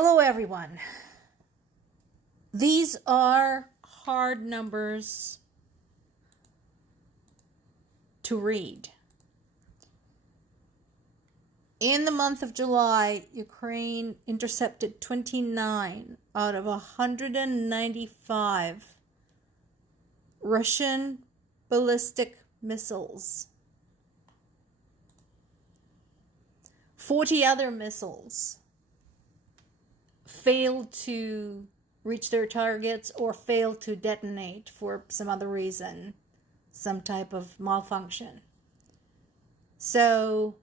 Hello, everyone. These are hard numbers to read. In the month of July, Ukraine intercepted 29 out of 195 Russian ballistic missiles. 40 other missiles failed to reach their targets or failed to detonate for some other reason, some type of malfunction. So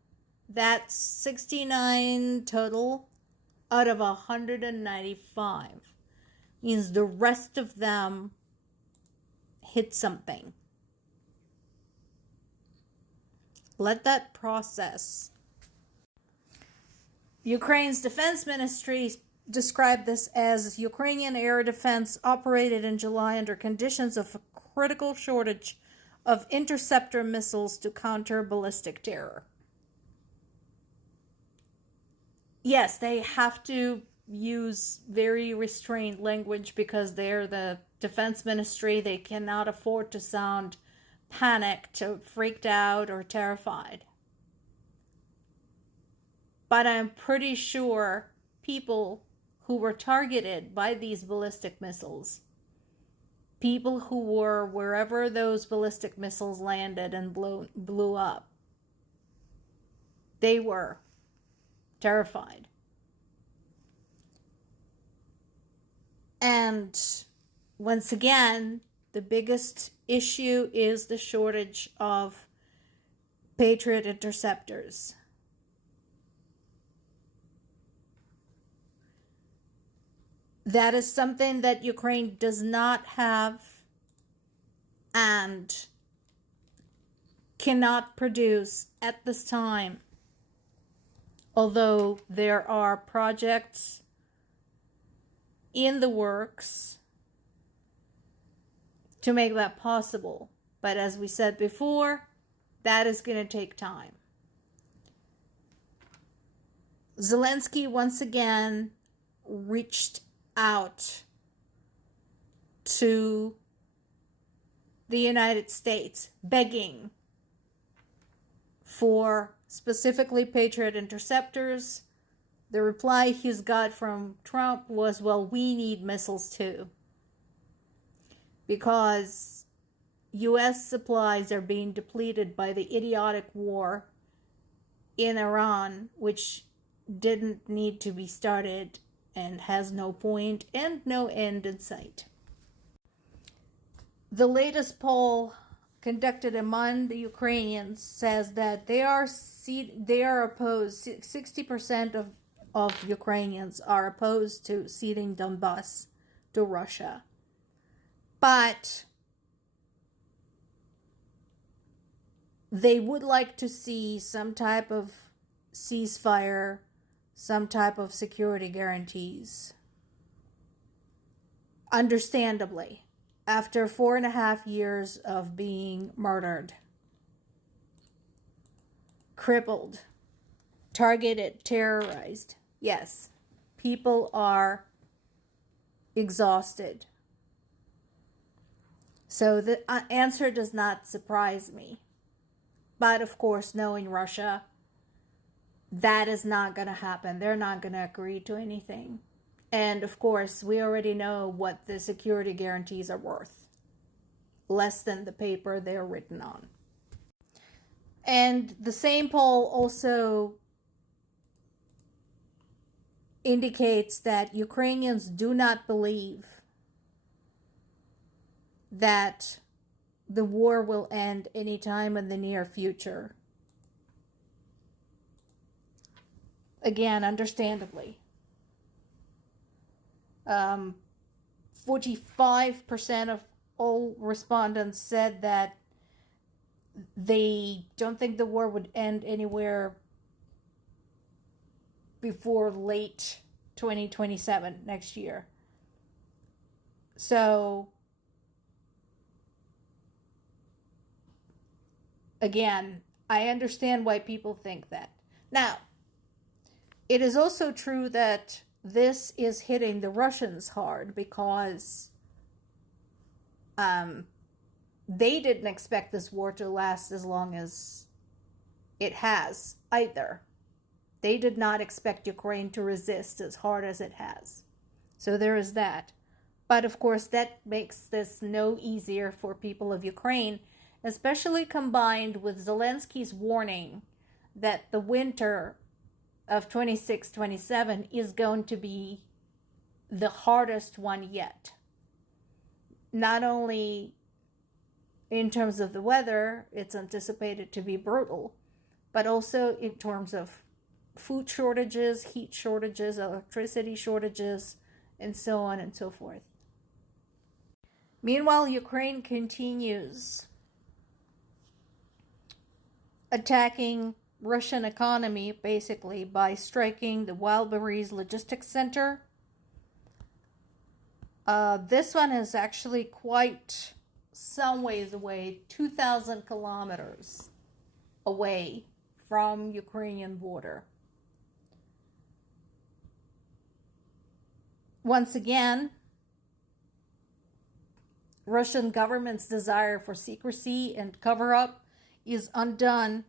that's 69 total out of 195. Means the rest of them hit something. Let that process. Ukraine's defense ministry described this as Ukrainian air defense operated in July under conditions of a critical shortage of interceptor missiles to counter ballistic terror. Yes, they have to use very restrained language because they're the defense ministry. They cannot afford to sound panicked or freaked out or terrified. But I'm pretty sure people who were targeted by these ballistic missiles, people who were wherever those ballistic missiles landed and blew up, they were terrified. And once again, the biggest issue is the shortage of Patriot interceptors. That is something that Ukraine does not have and cannot produce at this time. Although there are projects in the works to make that possible. But as we said before, that is going to take time. Zelensky once again reached out to the United States, begging for specifically Patriot interceptors. The reply he's got from Trump was, well, we need missiles too. Because U.S. supplies are being depleted by the idiotic war in Iran, which didn't need to be started and has no point and no end in sight. The latest poll conducted among the Ukrainians says that they are opposed. 60% of Ukrainians are opposed to ceding Donbass to Russia. But they would like to see some type of ceasefire, some type of security guarantees. Understandably, after 4.5 years of being murdered, crippled, targeted, terrorized, yes, people are exhausted. So the answer does not surprise me. But of course, knowing Russia, that is not going to happen. They're not going to agree to anything. And of course, we already know what the security guarantees are worth. Less than the paper they're written on. And the same poll also indicates that Ukrainians do not believe that the war will end anytime in the near future. Again, understandably. 45% of all respondents said that they don't think the war would end anywhere before late 2027, next year. So, again, I understand why people think that. Now, it is also true that this is hitting the Russians hard because they didn't expect this war to last as long as it has either. They did not expect Ukraine to resist as hard as it has. So there is that. But of course, that makes this no easier for people of Ukraine, especially combined with Zelensky's warning that the winter of 26-27 is going to be the hardest one yet. Not only in terms of the weather, it's anticipated to be brutal, but also in terms of food shortages, heat shortages, electricity shortages, and so on and so forth. Meanwhile, Ukraine continues attacking Russian economy basically by striking the Wildberries Logistics Center. This one is actually quite some ways away, 2,000 kilometers away from Ukrainian border. Once again, Russian government's desire for secrecy and cover-up is undone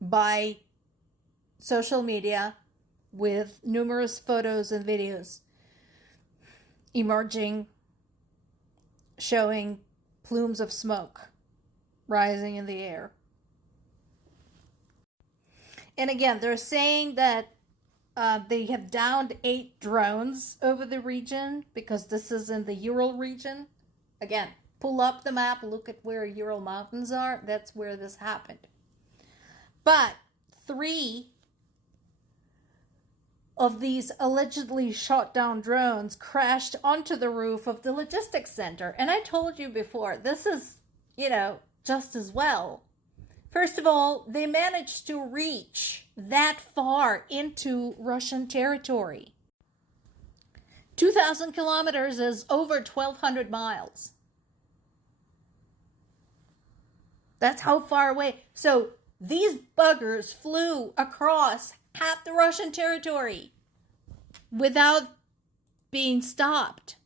by social media with numerous photos and videos emerging showing plumes of smoke rising in the air. And again, they're saying that they have downed 8 drones over the region because this is in the Ural region. Again, pull up the map, look at where Ural Mountains are. That's where this happened. But 3 of these allegedly shot down drones crashed onto the roof of the logistics center. And I told you before, this is, just as well. First of all, they managed to reach that far into Russian territory. 2,000 kilometers is over 1,200 miles. That's how far away. So these buggers flew across half the Russian territory without being stopped.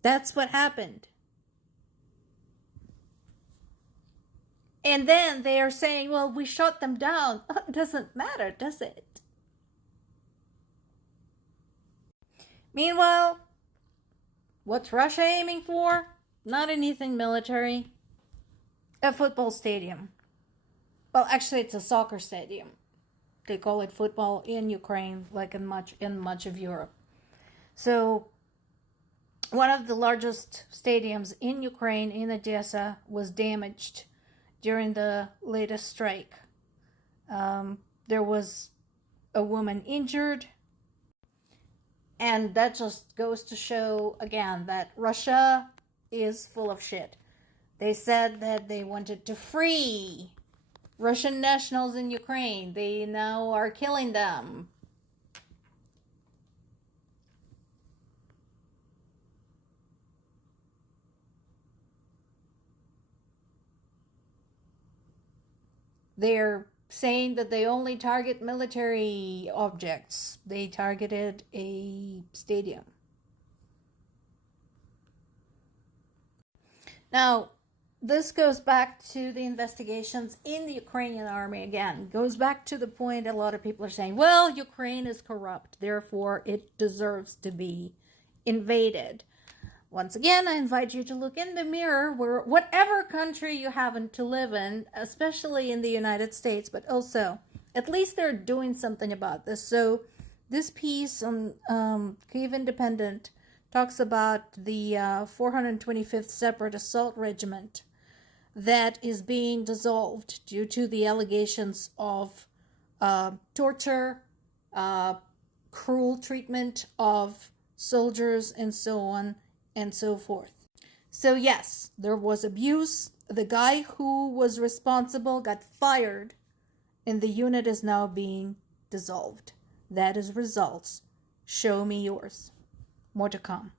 That's what happened. And then they are saying, well, we shot them down. It doesn't matter, does it? Meanwhile, what's Russia aiming for? Not anything military. A football stadium. Well, actually, it's a soccer stadium. They call it football in Ukraine, like in much of Europe. So, one of the largest stadiums in Ukraine, in Odessa, was damaged during the latest strike. There was a woman injured. And that just goes to show, again, that Russia is full of shit. They said that they wanted to free Russian nationals in Ukraine. They now are killing them. They're saying that they only target military objects. They targeted a stadium. Now, this goes back to the investigations in the Ukrainian army again. Goes back to the point a lot of people are saying, well, Ukraine is corrupt, therefore it deserves to be invaded. Once again, I invite you to look in the mirror, where whatever country you happen to live in, especially in the United States, but also, at least they're doing something about this. So this piece on Kyiv Independent talks about the 425th Separate Assault Regiment that is being dissolved due to the allegations of torture, cruel treatment of soldiers, and so on and so forth. So yes, there was abuse. The guy who was responsible got fired, and the unit is now being dissolved. That is results. Show me yours. More to come.